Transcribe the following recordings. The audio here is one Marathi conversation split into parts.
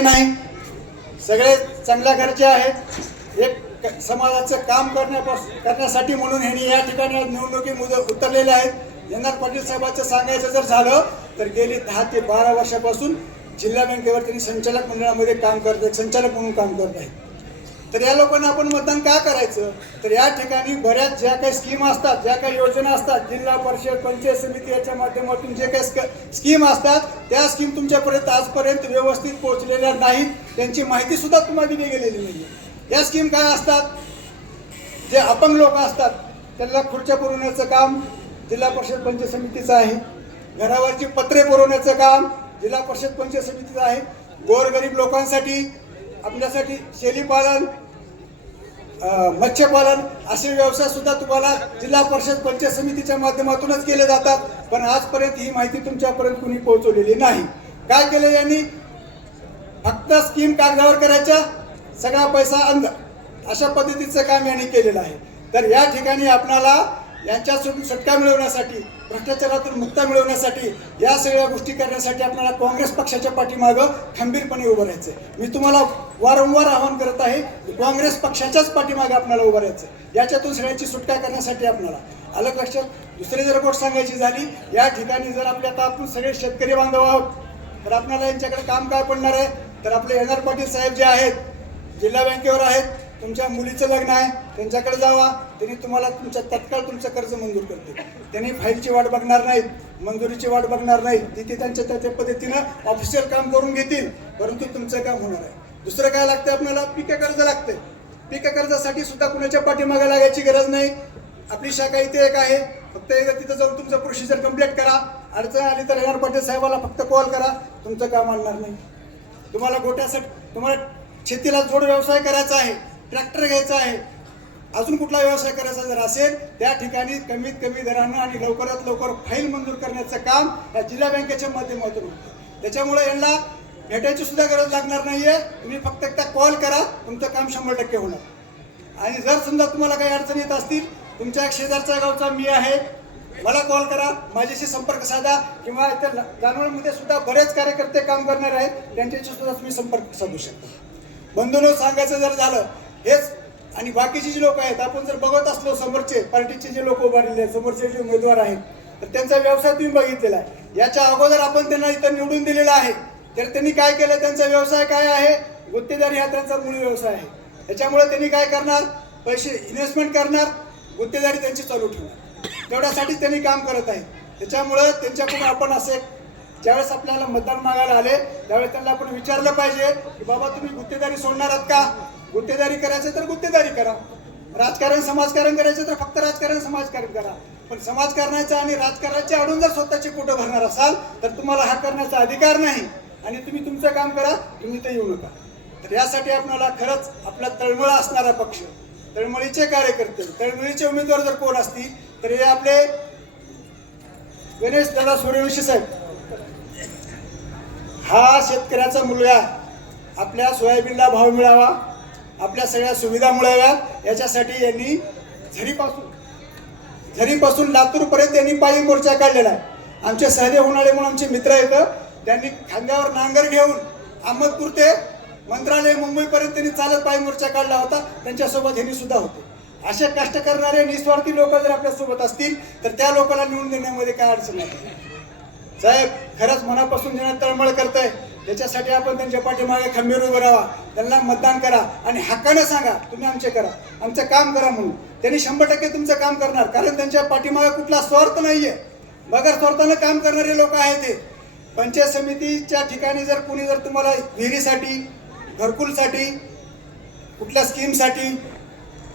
नाही, सगळे चांगल्या घरचे आहेत. एक समाजाचं काम करण्यासाठी म्हणून ह्यांनी या ठिकाणी निवडणुकीमध्ये उतरलेले आहेत. यंदार पाटील साहेबांचं सांगायचं जर झालं तर गेली 10 ते 12 वर्षापासून जिल्हा बँकेवर त्यांनी संचालक मंडळामध्ये काम करत आहेत, संचालक म्हणून काम करत आहेत. तर या लोकांना आपण मतदान का करायचं? तर या ठिकाणी बऱ्याच ज्या काही स्कीम असतात, ज्या काही योजना असतात, जिल्हा परिषद पंचायत समिती याच्या माध्यमातून जे काही स्कीम असतात त्या स्कीम तुमच्यापर्यंत आजपर्यंत व्यवस्थित पोहोचलेल्या नाहीत. त्यांची माहिती सुद्धा तुम्हाला दिली गेलेली नाही. या स्कीम काय असतात? जे अपंग लोक असतात त्यांना खुर्च्या पुरवण्याचं काम जिल्हा परिषद पंचायत समितीचं आहे. घरावरची पत्रे पुरवण्याचं काम जिल्हा परिषद पंचायत समितीचं आहे. गोरगरीब लोकांसाठी आपल्यासाठी शेळीपालन, मत्स्यपालन असे व्यवसाय सुद्धा तुम्हाला जिल्हा परिषद पंचायत समितीच्या माध्यमातूनच केले जातात. पण आजपर्यंत ही माहिती तुमच्यापर्यंत कुणी पोहोचवलेली नाही. काय केलं यांनी? फक्त स्कीम कागदावर करायच्या, सगळा पैसा अंदर, अशा पद्धतीचं काम यांनी केलेलं आहे. तर या ठिकाणी आपणाला यांच्यातून सुटका मिळवण्यासाठी, भ्रष्टाचारातून मुक्ता मिळवण्यासाठी, या सगळ्या गोष्टी करण्यासाठी आपल्याला काँग्रेस पक्षाच्या पाठीमागं खंबीरपणे उभं राहायचं. मी तुम्हाला वारंवार आवाहन करत आहे की काँग्रेस पक्षाच्याच पाठीमागं आपल्याला उभं राहायचं. याच्यातून सगळ्यांची सुटका करण्यासाठी आपल्याला आलं लक्षात. दुसरी जर गोष्ट सांगायची झाली, या ठिकाणी जर आपण सगळे शेतकरी बांधव आहोत तर आपल्याला यांच्याकडे काम काय पडणार आहे? तर आपले यंदार पाटील साहेब जे आहेत जिल्हा बँकेवर आहेत, तुमच्या मुलीचं लग्न आहे, त्यांच्याकडे जावा, त्यांनी तुम्हाला तत्काळ तुमचं कर्ज मंजूर करतील. त्यांनी फाईलची वाट बघणार नाहीत, मंजुरीची वाट बघणार नाहीत. तिथे त्या पद्धतीनं ऑफिशियल काम करून घेतील, परंतु तुमचं काम होणार आहे. दुसरं काय लागतं आपल्याला? पीक कर्ज लागते. पीक कर्जासाठी सुद्धा कुणाच्या पाठीमागे लागायची गरज नाही. आपली शाखा इथे एक आहे. फक्त एकदा तिथं जाऊन तुमचं प्रोसिजर कंप्लीट करा. अडचण आली तर यंदार पाटील साहेबाला फक्त कॉल करा, तुमचं काम आणणार नाही. तुम्हाला गोट्यासाठी, तुम्हाला शेतीला जोड व्यवसाय करायचा आहे, ट्रॅक्टर घ्यायचा आहे, अजून कुठला व्यवसाय करायचा जर असेल, त्या ठिकाणी कमीत कमी दरानं आणि लवकरात लवकर फाईल मंजूर करण्याचं काम या जिल्हा बँकेच्या माध्यमातून होतं. त्याच्यामुळे यांना भेटायची सुद्धा गरज लागणार नाहीये. तुम्ही फक्त एकदा कॉल करा, तुमचं काम 100% होणार. आणि जर समजा तुम्हाला काही अडचणी येत असतील, तुमच्या शेजारच्या गावचा मी आहे, मला कॉल करा, माझ्याशी संपर्क साधा. किंवा इतर जानवळमध्ये सुद्धा बरेच कार्यकर्ते काम करणारे आहेत, त्यांच्याशी सुद्धा तुम्ही संपर्क साधू शकता. बंधूंनो, सांगायचं जर झालं हेच, आणि बाकीचे जे लोक आहेत, आपण जर बघत असलो समोरचे पार्टीचे जे लोक उभारलेले आहेत, समोरचे जे उमेदवार आहेत, तर त्यांचा व्यवसाय तुम्ही बघितलेला आहे. याच्या अगोदर आपण त्यांना इथं निवडून दिलेला आहे. तर त्यांनी काय केलं? त्यांचा व्यवसाय काय आहे? गुत्तेदारी हा त्यांचा मूळ व्यवसाय आहे. त्याच्यामुळे त्यांनी काय करणार? पैसे इन्व्हेस्टमेंट करणार, गुत्तेदारी त्यांची चालू ठेवणार. तेवढ्यासाठी त्यांनी काम करत आहे. त्याच्यामुळं त्यांच्याकडून आपण असे ज्यावेळेस आपल्याला मतदान मागायला आले त्यावेळेस त्यांना आपण विचारलं पाहिजे की बाबा तुम्ही गुत्तेदारी सोडणार आहात का? गुत्तेदारी करायचं तर गुत्तेदारी करा, राजकारण समाजकारण करायचं तर फक्त राजकारण समाजकारण करा. पण समाजकारणाचं आणि राजकारणाच्या आडून जर स्वतःचे पोटं भरणार असाल तर तुम्हाला हा करण्याचा अधिकार नाही. आणि तुम्ही तुमचं काम करा, तुम्ही ते येऊ नका. तर यासाठी आपल्याला खरंच आपला तळमळ असणारा पक्ष, तळमळीचे कार्यकर्ते, तळमळीचे उमेदवार जर कोण असतील तर हे आपले गणेश दादा सूर्यवंशी साहेब. हा शेतकऱ्याचा मुलगा, आपल्या सोयाबीनला भाव मिळावा, आपल्या सगळ्या सुविधा मिळाव्यात, याच्यासाठी यांनी झरीपासून लातूरपर्यंत यांनी पायी मोर्चा काढलेला आहे. आमचे सहदेव होणारे म्हणून आमचे मित्र आहेत, त्यांनी खांद्यावर नांगर घेऊन अहमदपूर ते मंत्रालय मुंबईपर्यंत त्यांनी चालत पायी मोर्चा काढला होता. त्यांच्यासोबत यांनी सुद्धा होते. असे कष्ट करणारे निस्वार्थी लोक जर आपल्यासोबत असतील तर त्या लोकांना निवडून देण्यामध्ये काय अडचण नाही. साहेब खरंच मनापासून ज्यांना तळमळ करताय त्याच्यासाठी आपण त्यांच्या पाठीमागे खंबीर उभं राहा, त्यांना मतदान करा आणि हक्कानं सांगा तुम्ही आमचे करा, आमचं काम करा म्हणून. त्यांनी 100% तुमचं काम करणार, कारण त्यांच्या पाठीमागे कुठला स्वार्थ नाहीये. बगर स्वार्थानं काम करणारे लोक आहेत ते. पंचायत समितीच्या ठिकाणी जर कोणी जर तुम्हाला विहिरीसाठी, घरकुलसाठी, कुठल्या स्कीमसाठी,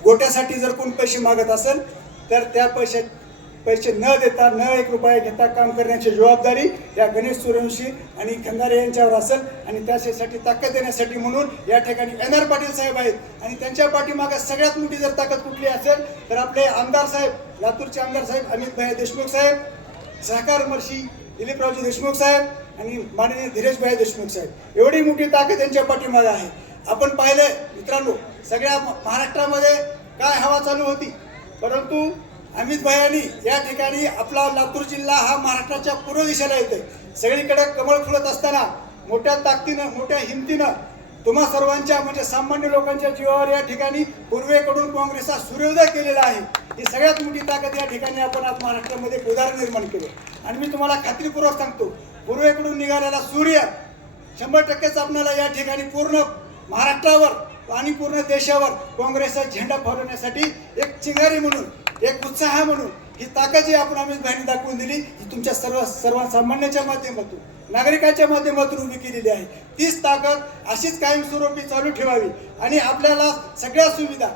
गोट्यासाठी जर कोण पैसे मागत असेल तर त्या पैसे न देता, न 1 रुपया घेता काम करण्याची जबाबदारी या गणेश सूर्यवंशी आणि खंदारे यांच्यावर असेल. आणि त्यासाठी ताकद देण्यासाठी म्हणून या ठिकाणी यंदार पाटील साहेब आहेत. आणि त्यांच्या पाठीमागे सगळ्यात मोठी जर ताकद कुठली असेल तर आपले आमदार साहेब, लातूरचे आमदार साहेब अमित भाई देशमुख साहेब, सहकार मंत्री दिलीपरावजी देशमुख साहेब आणि माननीय धीरजभाई देशमुख साहेब, एवढी मोठी ताकद यांच्या पाठीमागे आहे. आपण पाहिलं मित्रांनो, सगळ्या महाराष्ट्रामध्ये काय हवा चालू होती, परंतु अमित भाईंनी या ठिकाणी आपला लातूर जिल्हा हा महाराष्ट्राच्या पूर्व दिशेला येतोय. सगळीकडे कमळ फुलत असताना मोठ्या ताकदीनं मोठ्या हिमतीनं तुम्हा सर्वांच्या म्हणजे सामान्य लोकांच्या जीवावर या ठिकाणी पूर्वेकडून काँग्रेसचा सूर्योदय केलेला आहे। ही सगळ्यात मोठी ताकद या ठिकाणी आपण आज महाराष्ट्रामध्ये उदाहरण निर्माण केलं। आणि मी तुम्हाला खात्रीपूर्वक सांगतो, पूर्वेकडून निघालेला सूर्य 100%च आपल्याला या ठिकाणी पूर्ण महाराष्ट्रावर आणि पूर्ण देशावर काँग्रेसचा झेंडा फडवण्यासाठी एक चिंगारी म्हणून, एक उत्साह म्हणून ही ताकद जी आपण आम्ही बाहेर दाखवून दिली, ही तुमच्या सर्वसामान्यांच्या माध्यमातून, नागरिकांच्या माध्यमातून उभी केलेली आहे। तीच ताकद अशीच कायमस्वरूपी चालू ठेवावी आणि आपल्याला सगळ्या सुविधा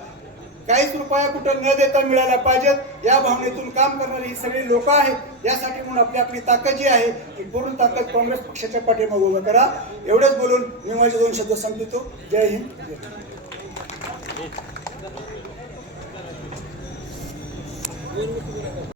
काहीच रुपया कुठं न देता मिळायला पाहिजेत या भावनेतून काम करणारी ही सगळी लोक आहेत। यासाठी म्हणून आपली ताकद जी आहे ती पूर्ण ताकद काँग्रेस पक्षाच्या पाठीमागे उभं करा। एवढंच बोलून मी माझे 2 शब्द संपवितो। जय हिंद। जय